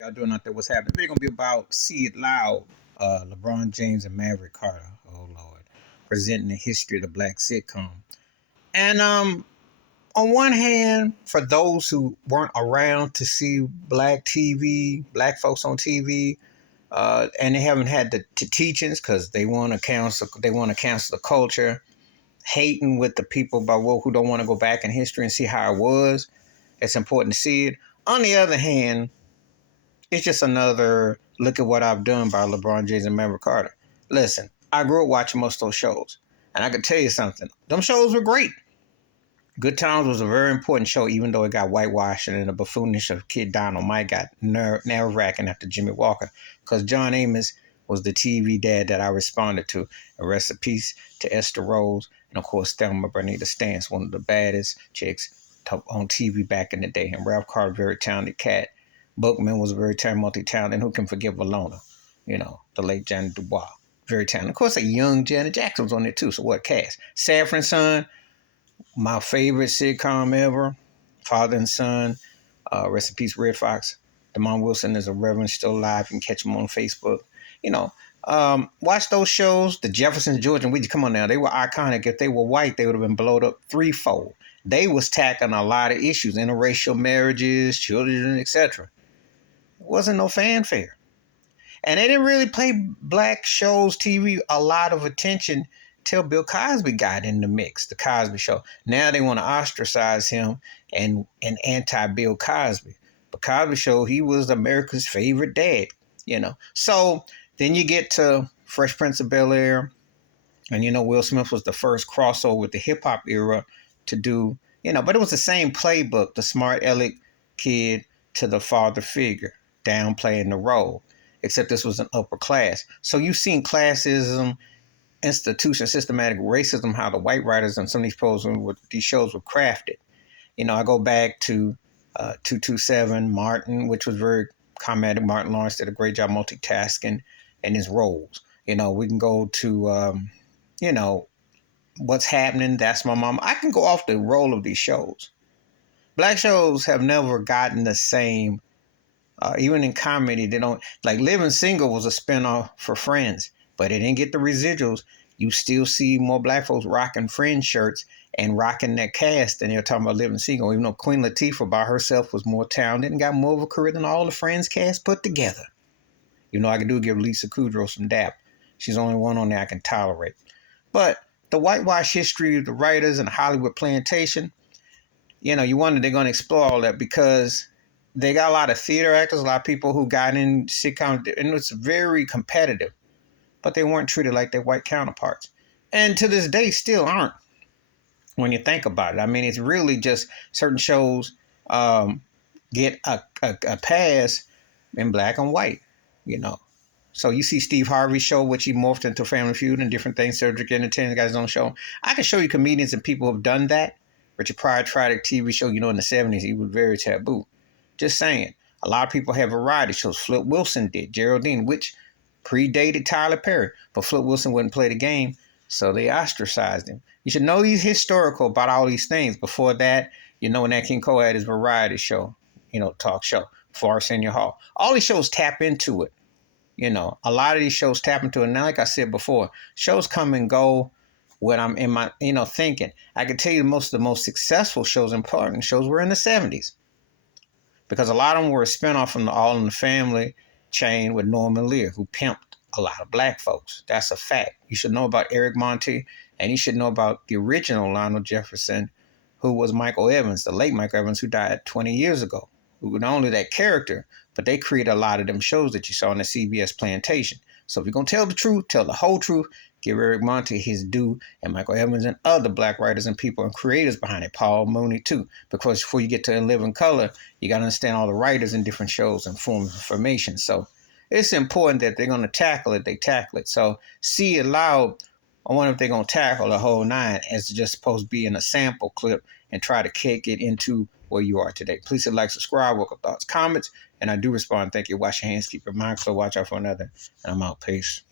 Y'all doing out there? What's happening? It's gonna be about See It Loud, LeBron James and Maverick Carter. Oh Lord, presenting the history of the black sitcom. And on one hand, for those who weren't around to see black TV, black folks on TV, and they haven't had the teachings because they want to cancel the culture, hating with the people about who don't want to go back in history and see how it was. It's important to see it. On the other hand, it's just another look at what I've done by LeBron James and Maverick Carter. Listen, I grew up watching most of those shows, and I can tell you something. Them shows were great. Good Times was a very important show, even though it got whitewashed and the buffoonish of Kid Donald Mike got nerve-wracking after Jimmy Walker, because John Amos was the TV dad that I responded to. A rest in peace to Esther Rose, and of course Thelma Bernita Stance, one of the baddest chicks on TV back in the day. And Ralph Carter, very talented cat. Bookman was a very talented, multi-talented, and who can forget Valona? The late Janet Dubois. Very talented. Of course, a young Janet Jackson was on there too, so what cast? Sanford and Son, my favorite sitcom ever, Father and Son, rest in peace, Red Fox. Damon Wilson is a reverend, still alive. You can catch him on Facebook. Watch those shows. The Jeffersons, George and Ouija, come on now. They were iconic. If they were white, they would have been blown up threefold. They was tackling a lot of issues, interracial marriages, children, etc. It wasn't no fanfare. And they didn't really play black shows, TV, a lot of attention till Bill Cosby got in the mix, the Cosby Show. Now they want to ostracize him and anti-Bill Cosby. But Cosby Show, he was America's favorite dad. So then you get to Fresh Prince of Bel-Air, and Will Smith was the first crossover with the hip-hop era to do, but it was the same playbook, the smart aleck kid to the father figure, downplaying the role, except this was an upper class. So you've seen classism, institution, systematic racism, how the white writers on some of these shows were crafted. I go back to 227, Martin, which was very comedic. Martin Lawrence did a great job multitasking in his roles. We can go to, What's Happening, That's My Mom. I can go off the roll of these shows. Black shows have never gotten the same, even in comedy, they don't, like Living Single was a spinoff for Friends, but it didn't get the residuals. You still see more black folks rocking Friends shirts and rocking that cast than they're talking about Living Single, even though Queen Latifah by herself was more talented and got more of a career than all the Friends cast put together. I can give Lisa Kudrow some dap. She's the only one on there I can tolerate. But the whitewash history of the writers and Hollywood plantation, you wonder they're going to explore all that, because they got a lot of theater actors, a lot of people who got in sitcom, and it's very competitive, but they weren't treated like their white counterparts. And to this day, still aren't, when you think about it. I mean, it's really just certain shows get a pass in black and white. So you see Steve Harvey's show, which he morphed into Family Feud and different things. Cedric Entertainment got his own show. I can show you comedians and people who have done that. Richard Pryor tried a TV show, in the 70s. He was very taboo. Just saying. A lot of people have variety shows. Flip Wilson did. Geraldine, which predated Tyler Perry. But Flip Wilson wouldn't play the game, so they ostracized him. You should know these historical about all these things. Before that, when Nat King Cole had his variety show, talk show, for Arsenio Hall. All these shows tap into it. A lot of these shows tap into it. Now, like I said before, shows come and go when I'm in my, thinking. I can tell you most of the most successful shows, important shows, were in the 70s. Because a lot of them were a spinoff from the All in the Family chain with Norman Lear, who pimped a lot of black folks. That's a fact. You should know about Eric Monty, and you should know about the original Lionel Jefferson, who was Michael Evans, the late Michael Evans, who died 20 years ago. Who was not only that character, but they created a lot of them shows that you saw on the CBS plantation. So if you're going to tell the truth, tell the whole truth, give Eric Monty his due, and Michael Evans and other black writers and people and creators behind it, Paul Mooney too. Because before you get to In Living Color, you got to understand all the writers in different shows and forms of information. So it's important that they're going to tackle it, they tackle it. So See It Loud, I wonder if they're going to tackle the whole nine as just supposed to be in a sample clip and try to kick it into where you are today. Please hit like, subscribe, welcome thoughts, comments, and I do respond. Thank you. Wash your hands, keep your mind clear, watch out for another, and I'm out. Peace.